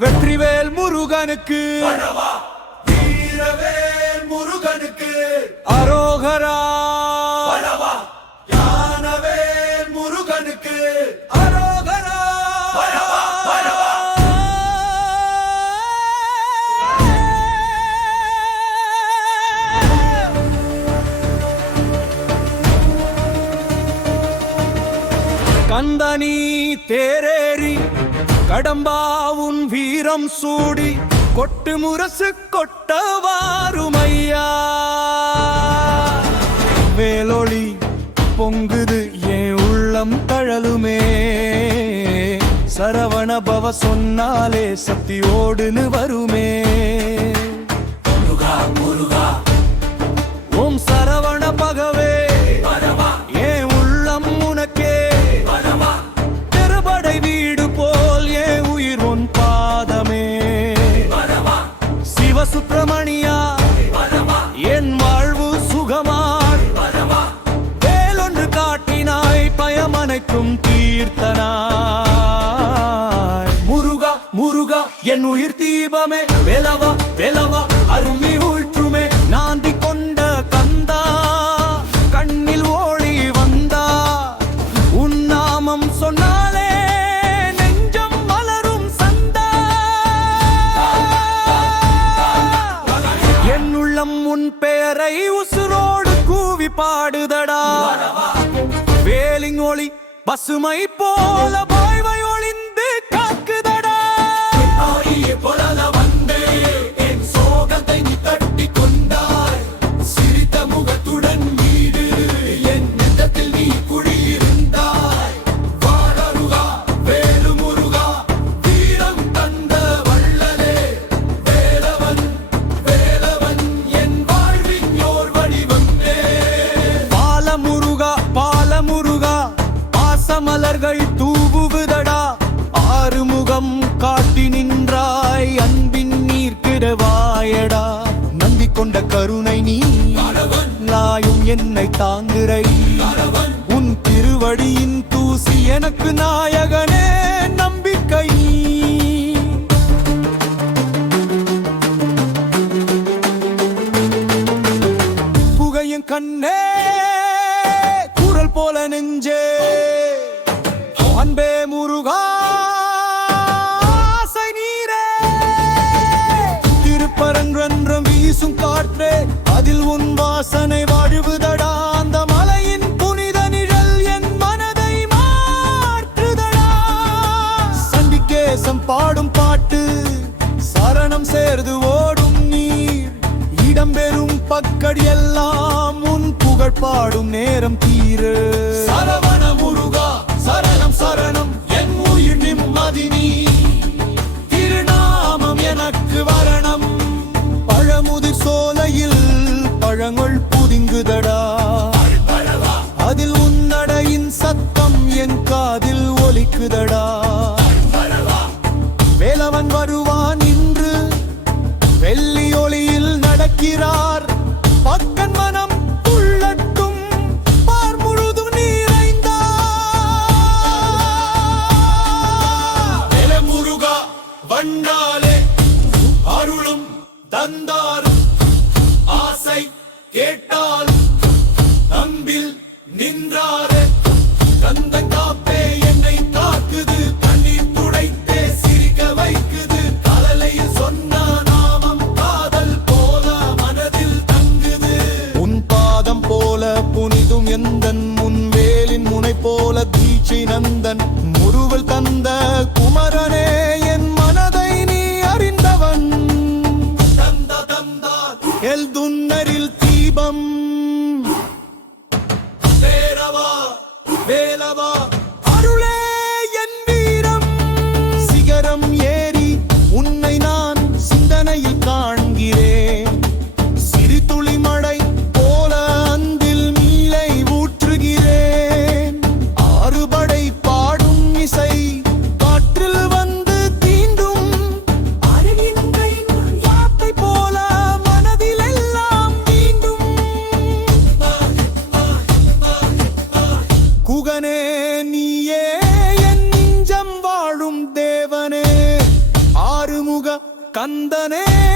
வெற்றிவேல் முருகனுக்கு. வீரவேல் முருகனுக்கு. அரோகரா. ஞானவேல் முருகனுக்கு. அரோகரா. கந்தனி தேரேறி கடம்பாவுன் வீரம் சூடி கொட்டு முரசு கொட்டவாருமையா? வேலொளி பொங்குது என் உள்ளம் தழலுமே. சரவண பவ சொன்னாலே சக்தியோடுன்னு வருமே. முருகா முருகா. சுப்பிரமணியா? என் வாழ்வு சுகமாய் வேலொன்று காட்டினாய் பயமனைக்கும் தீர்த்தனாய் முருகா முருகா என் உயிர் தீபமே. வேலவா உசுரோடு பாடுதடா. வேலிங் ஒளி பசுமை போல என்னை தாங்குறை உன் திருவடியின் தூசி எனக்கு நாயகனே நம்பிக்கை புகையும் கண்ணே குரல் போல நெஞ்சே. அன்பே முருகா வீசும் காற்றே அதில் உன் வாசனை வாழுவுதடா பக்கடி எல்லாம் உன் புகழ் பாடும் நேரம் தீரு. சரவண முருகா சரணம் சரணம். என் உயிர் நிம்மதி நீ திருநாமம் எனக்கு வரணம். பழமுதிர் சோலையில் பழங்கள் புதிங்குதடா. அதில் உன்னடையின் சத்தம் என் காதில் ஒலிக்குதடா. வேலவன் வருவான் இன்று வெள்ளி ஒளியில் நடக்கிறார் தந்தாரும் ஆசை கேட்டால் அன்பில் நின்றாரே. தந்த காப்பே என்னை தாக்குது. தண்ணீர் துடைத்தே சிரிக்க வைக்குது. கலலையில் சொன்ன நாமம் காதல் போல மனதில் தங்குது. உன் பாதம் போல புனிதும் எந்தன் முன்வேலின் முனை போல தீட்சை நந்தன். முருவல் தந்த குமரனே அறிந்தவன் தந்த கந்தனே.